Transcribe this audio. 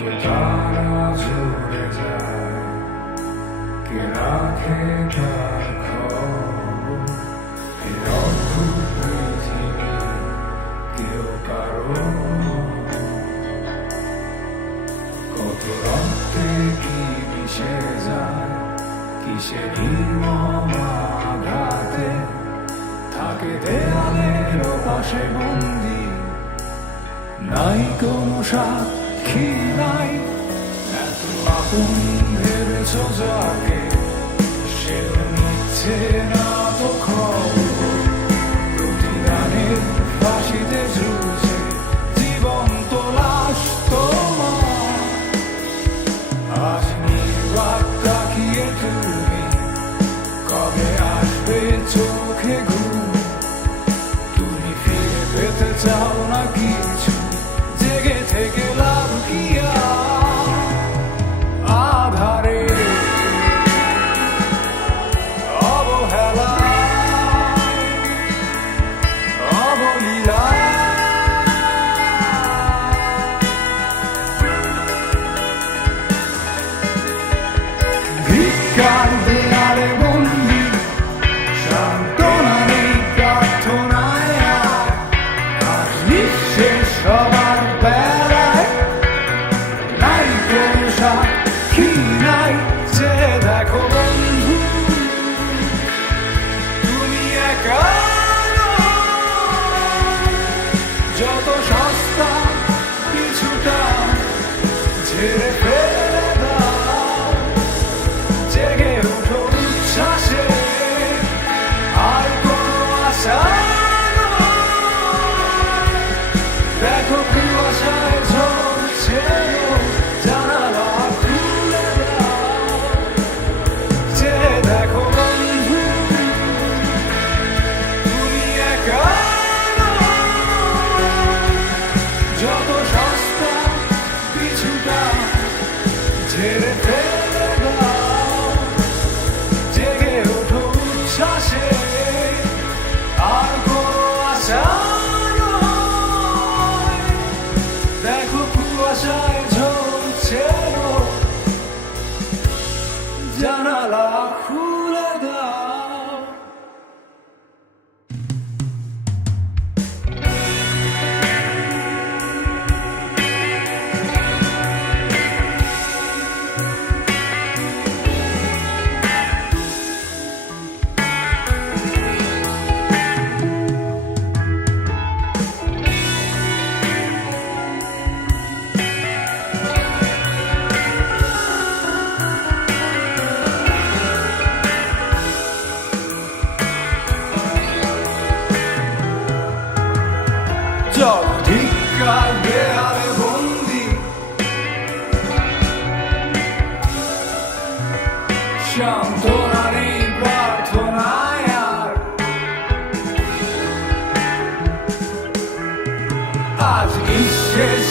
কে তারা ঝরে যায়, কে রাখে তার খবর। এই অদ্ভুত পৃথিবী কেউ কারো, কত রক্তে কি মিশে যায়, কিসের নির্মম আঘাতে থাকে দেয়ালের পাশে বন্দী। নাই কোনো সাক্ষী নাই, এত আপন ভেবেছ যাকে, সে নিচ্ছে না তো খবর। প্রতিদানের ফাঁসিতে ঝুলছে জীবন্ত লাশ তোমার। আজ নির্বাক তাকিয়ে তুমি, কবে আসবে চোখে ঘুম? তুমি ফিরে পেতে চাও না কিছু, জেগে থেকে লাভ কি আধারে অবহেলা অবলীলা। ভিক্ষার দেয়ালে বন্দী, সান্ত্বনা নেই প্রার্থনায় আর নিঃশেষ সবার বেলায়। নাই কোনো সাক্ষী নাই, যে দেখো বন্ধু তুমি একা নও। যত সস্তা কিছুটা ঝেড়ে ফেলে দাও, জেগে উঠো উচ্ছ্বাসে, আর কোনো আশা নয়। দেখো কুয়াশায় ঝরছে, জানালা খুলে দাও, যে দেখো বন্ধু তুমি একা নও। যত সস্তা কিছুটা ঝেড়ে ফেলে দাও, জেগে ওঠো উচ্ছ্বাসে, আর কোনো আশা নয়। দেখো কুয়াশায় ঝরছে, জানালা খুলে দাও। যত ধিক্কার দেয়ালে বন্দী, সান্ত্বনা নেই প্রার্থনায় আর। আজ নিঃশেষ